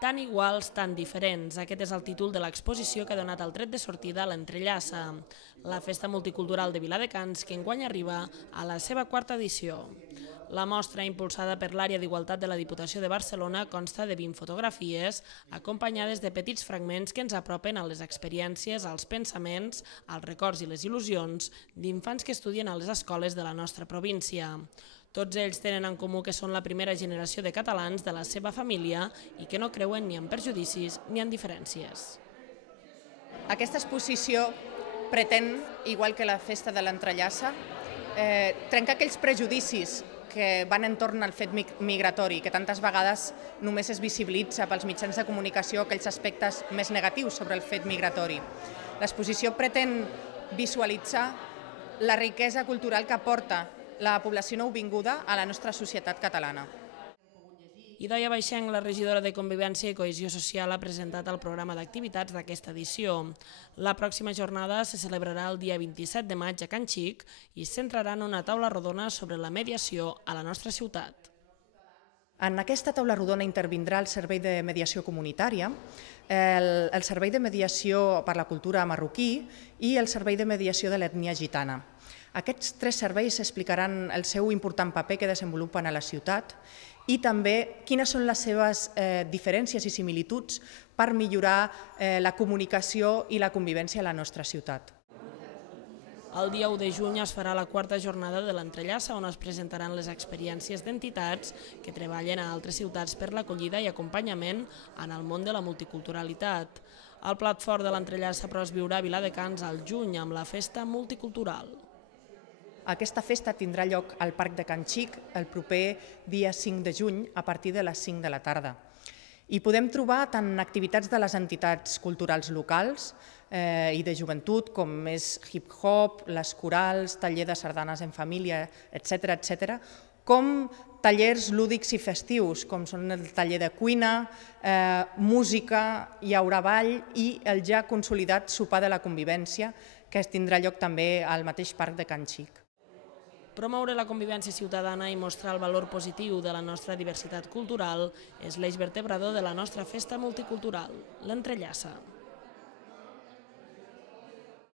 Tan iguals, tan diferents. Aquest és el títol de l'exposició que ha donat el tret de sortida a l'Entrellaça, la festa multicultural de Viladecans, que enguany arriba a la seva quarta edició. La mostra, impulsada per l'àrea d'Igualtat de la Diputació de Barcelona, consta de 20 fotografies, acompanyades de petits fragments que ens apropen a les experiències, als pensaments, als records i les il·lusions d'infants que estudien a les escoles de la nostra província. Tots ells tenen en comú que són la primera generació de catalans de la seva família i que no creuen ni en perjudicis ni en diferències. Aquesta exposició pretén, igual que la festa de l'Entrellaça, trencar aquells prejudicis que van entorn al fet migratori, que tantes vegades només es visibilitza pels mitjans de comunicació aquells aspectes més negatius sobre el fet migratori. L'exposició pretén visualitzar la riquesa cultural que aporta la població nouvinguda a la nostra societat catalana. Idoia Baixenc, la regidora de Convivència i Cohesió Social, ha presentat el programa d'activitats d'aquesta edició. La pròxima jornada se celebrarà el dia 27 de maig a Can Xic i es centrarà en una taula rodona sobre la mediació a la nostra ciutat. En aquesta taula rodona intervindrà el Servei de Mediació Comunitària, el Servei de Mediació per la Cultura Marroquí i el Servei de Mediació de l'Ètnia Gitana. Aquests tres serveis explicaran el seu important paper que desenvolupen a la ciutat i també quines són les seves diferències i similituds per millorar la comunicació i la convivència a la nostra ciutat. El dia 1 de juny es farà la quarta jornada de l'Entrellaça, on es presentaran les experiències d'entitats que treballen a altres ciutats per l'acollida i acompanyament en el món de la multiculturalitat. El plat fort de l'Entrellaça, però, es viurà a Viladecans al juny amb la festa multicultural. Aquesta festa tindrà lloc al Parc de Can Xic el proper dia 5 de juny a partir de les 5 de la tarda. Hi podem trobar tant activitats de les entitats culturals locals i de joventut, com és hip-hop, les corals, taller de sardanes en família, etc., com tallers lúdics i festius, com són el taller de cuina, música, hi haurà ball i el ja consolidat sopar de la convivència, que es tindrà lloc també al mateix Parc de Can Xic. Promoure la convivència ciutadana i mostrar el valor positiu de la nostra diversitat cultural és l'eix vertebrador de la nostra festa multicultural, l'Entrellaça.